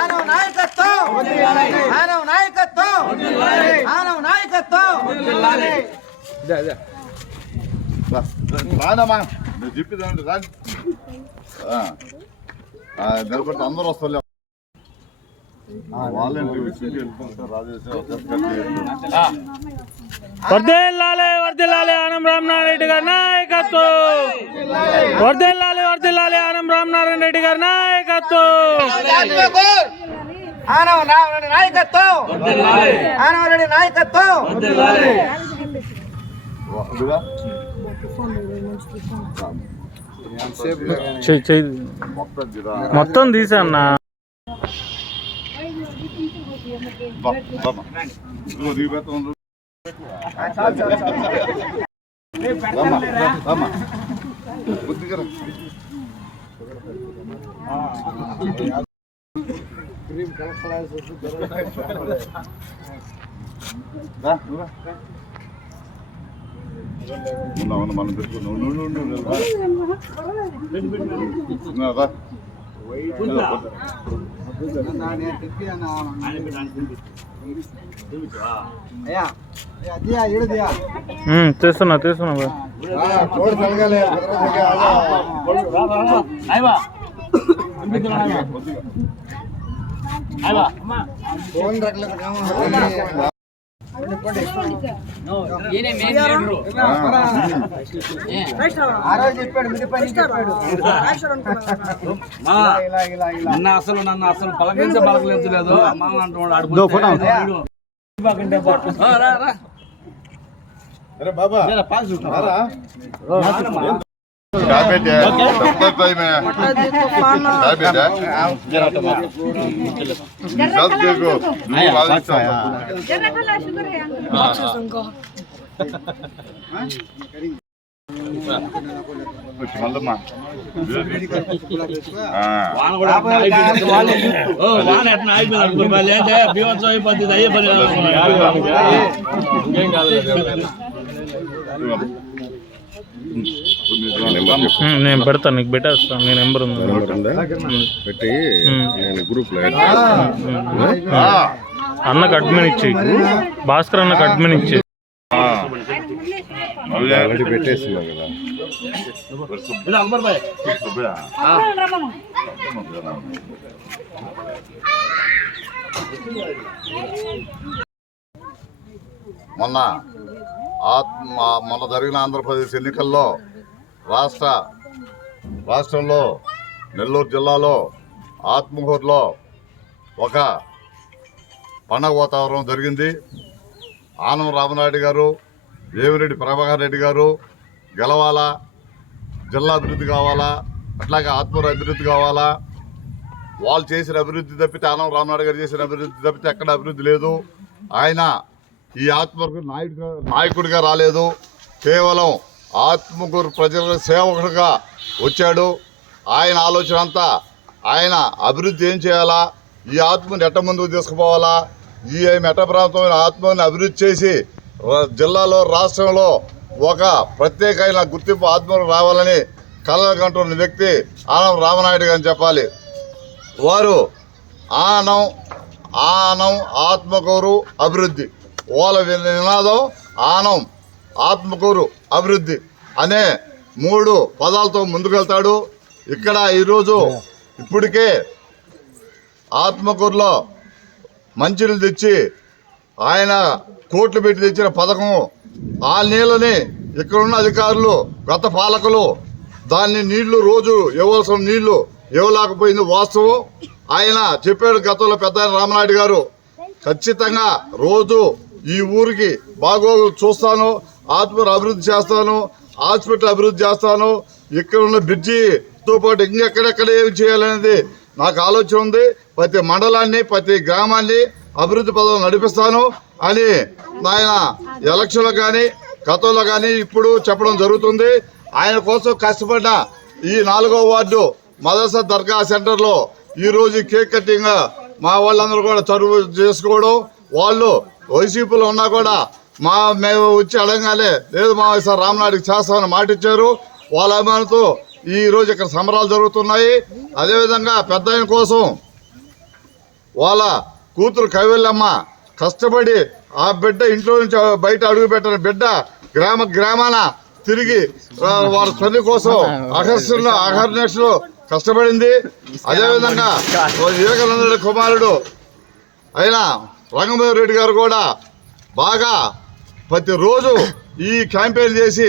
ఆనవ నాయకత్వం ఆనవ నాయకత్వం ఆనవ నాయకత్వం రానమ్మా నేను చెప్పేదాన్ని రాని నిలబడి అందరూ వస్తారు వర్ధిల్లాలి వర్ధిల్లాలి ఆనం రామనారాయణ రెడ్డి గారి నాయకత్వం వర్ధిల్లాలి వర్ధిల్లాలి ఆనం రామనారాయణ రెడ్డి గారి నాయకత్వం ఆనవ నాయకత్వం ఆనవ రెడ్డి నాయకత్వం మొత్తం తీసా అన్న మనం తీస్తున్నా తీస్తున్నా నన్ను అసలు పలకరించలేదు అమ్మ అంటున్నాడు నేను పెడతాను నీకు పెట్టేస్తాను నీ నెంబర్ ఉంది పెట్టి నేను గ్రూప్ లో అన్నకు అడ్మిన్ ఇచ్చి భాస్కర్ అన్నకు అడ్మిన్ ఇచ్చి పెట్టేస్తున్నా కదా మొన్న జరిగిన ఆంధ్రప్రదేశ్ ఎన్నికల్లో రాష్ట్రంలో నెల్లూరు జిల్లాలో ఆత్మకూరులో ఒక పండగ వాతావరణం జరిగింది. ఆనం రామనాయుడు గారు, వేమిరెడ్డి ప్రభాకర్ రెడ్డి గారు గెలవాలా, జిల్లా అభివృద్ధి కావాలా, అట్లాగే ఆత్మకూరు అభివృద్ధి కావాలా. వాళ్ళు చేసిన అభివృద్ధి తప్పితే, ఆనం రామనాయుడు గారు చేసిన అభివృద్ధి తప్పితే ఎక్కడ అభివృద్ధి లేదు. ఆయన ఈ ఆత్మకూరు నాయకుడిగా రాలేదు, కేవలం ఆత్మకూరు ప్రజల సేవకుడిగా వచ్చాడు. ఆయన ఆలోచన అంతా ఆయన అభివృద్ధి ఏం చేయాలా, ఈ ఆత్మని ఎట్ట ముందుకు తీసుకుపోవాలా, ఈ మెట్ట ప్రాంతమైన ఆత్మని అభివృద్ధి చేసి జిల్లాలో రాష్ట్రంలో ఒక ప్రత్యేకమైన గుర్తింపు ఆత్మకు రావాలని కలలుకంటున్న వ్యక్తి ఆనం రామనాయుడు గారు చెప్పాలి. వారు ఆనం ఆత్మకూరు అభివృద్ధి, వాళ్ళ నినాదం ఆనం ఆత్మకూరు అభివృద్ధి అనే 3 పదాలతో ముందుకెళ్తాడు. ఇక్కడ ఈరోజు ఇప్పటికే ఆత్మకూరులో మంచినీళ్ళు తెచ్చి ఆయన కోట్లు పెట్టి తెచ్చిన పథకం, ఆ నీళ్ళని ఇక్కడున్న అధికారులు గత పాలకులు దాన్ని నీళ్లు రోజు ఇవ్వాల్సిన నీళ్లు ఇవ్వలేకపోయింది వాస్తవం. ఆయన చెప్పాడు గతంలో పెద్ద రామనాయుడు గారు, ఖచ్చితంగా రోజు ఈ ఊరికి బాగోగు చూస్తాను, ఆత్మకూరు అభివృద్ధి చేస్తాను, హాస్పిటల్ అభివృద్ధి చేస్తాను, ఇక్కడ ఉన్న బ్రిడ్జితో పాటు ఇంకెక్కడెక్కడ ఏమి చేయాలనేది నాకు ఆలోచన ఉంది. ప్రతి మండలాన్ని ప్రతి గ్రామాన్ని అభివృద్ధి పదవులు నడిపిస్తాను అని ఆయన ఎలక్షన్లో కానీ గతంలో కానీ ఇప్పుడు చెప్పడం జరుగుతుంది. ఆయన కోసం కష్టపడిన ఈ 4వ వార్డు మదర్సా దర్గా సెంటర్లో ఈరోజు కేక్ కటింగ్ మా వాళ్ళందరూ కూడా చదువు చేసుకోవడం, వాళ్ళు వైసీపీలో ఉన్నా కూడా మేము వచ్చి అడగానే లేదు మా సార్ రామనాయుడికి చేస్తామని మాట ఇచ్చారు. వాళ్ళ అభిమానంతో ఈరోజు ఇక్కడ సంబరాలు జరుగుతున్నాయి. అదేవిధంగా పెద్ద ఆయన కోసం వాళ్ళ కూతురు కవిల్లమ్మ కష్టపడి ఆ బిడ్డ ఇంట్లో నుంచి బయట అడుగు పెట్టిన బిడ్డ గ్రామాన తిరిగి వాళ్ళ తల్లి కోసం అహర్నిశలు కష్టపడింది. అదేవిధంగా వివేకానంద కుమారుడు అయిన రంగమోహన్ రెడ్డి గారు కూడా బాగా ప్రతిరోజు ఈ క్యాంపెయిన్ చేసి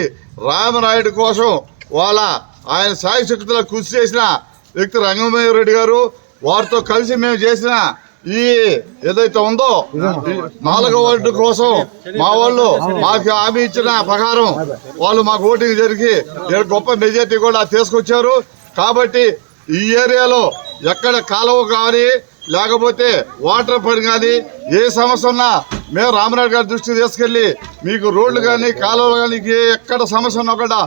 రామనాయుడు కోసం ఆయన సాయశక్తుల కృషి చేసిన వ్యక్తి రంగమోహన్ రెడ్డి గారు. వారితో కలిసి మేము చేసిన ఈ ఏదైతే ఉందో 4వ వార్డు కోసం మా వాళ్ళు మాకు హామీ ఇచ్చిన ప్రకారం వాళ్ళు మాకు ఓటింగ్ జరిగి గొప్ప మెజార్టీ కూడా తీసుకొచ్చారు. కాబట్టి ఈ ఏరియాలో ఎక్కడ కాలువ కానీ లేకపోతే వాటర్ పని కానీ ఏ సమస్య ఉన్నా మేము రామనాయుడు గారి దృష్టికి తీసుకెళ్లి మీకు రోడ్లు కానీ కాలువలు కానీ ఎక్కడ సమస్య ఉన్నా కూడా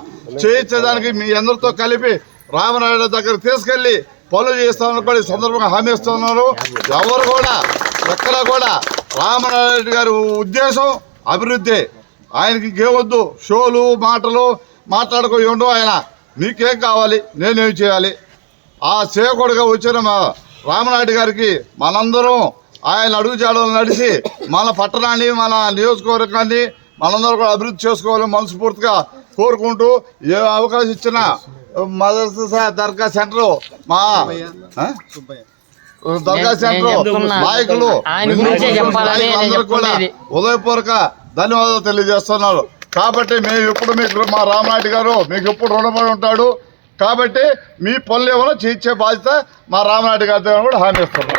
చేయించడానికి మీ అందరితో కలిపి రామనాయుడు దగ్గర తీసుకెళ్లి పనులు చేస్తామని కూడా ఈ సందర్భంగా హామీ ఇస్తున్నారు. ఎవరు కూడా ఎక్కడ కూడా రామనాయుడు గారి ఉద్దేశం అభివృద్ధి. ఆయనకి ఇంకేవద్దు షోలు మాటలు మాట్లాడుకొని ఉండవు. ఆయన మీకేం కావాలి, నేనేం చేయాలి, ఆ సేవకుడిగా వచ్చిన మా రామనాయుడు గారికి మనందరం ఆయన అడుగుజాడలు నడిచి మన పట్టణాన్ని మన నియోజకవర్గాన్ని మనందరం కూడా అభివృద్ధి చేసుకోవాలని మనస్ఫూర్తిగా కోరుకుంటూ ఏ అవకాశం ఇచ్చిన మదర్సా దర్గా సెంటర్ మా దర్గా సెంటర్ నాయకులు అందరూ కూడా ఉదయపూర్వక ధన్యవాదాలు తెలియజేస్తున్నారు. కాబట్టి మేము ఎప్పుడు మీకు మా రామనాయుడు గారు మీకు ఎప్పుడు రుణపడి ఉంటాడు. కాబట్టి మీ పనులు ఏమైనా చేయించే బాధ్యత మా రామనాయుడు గారి దగ్గర కూడా హామీ ఇస్తున్నాం.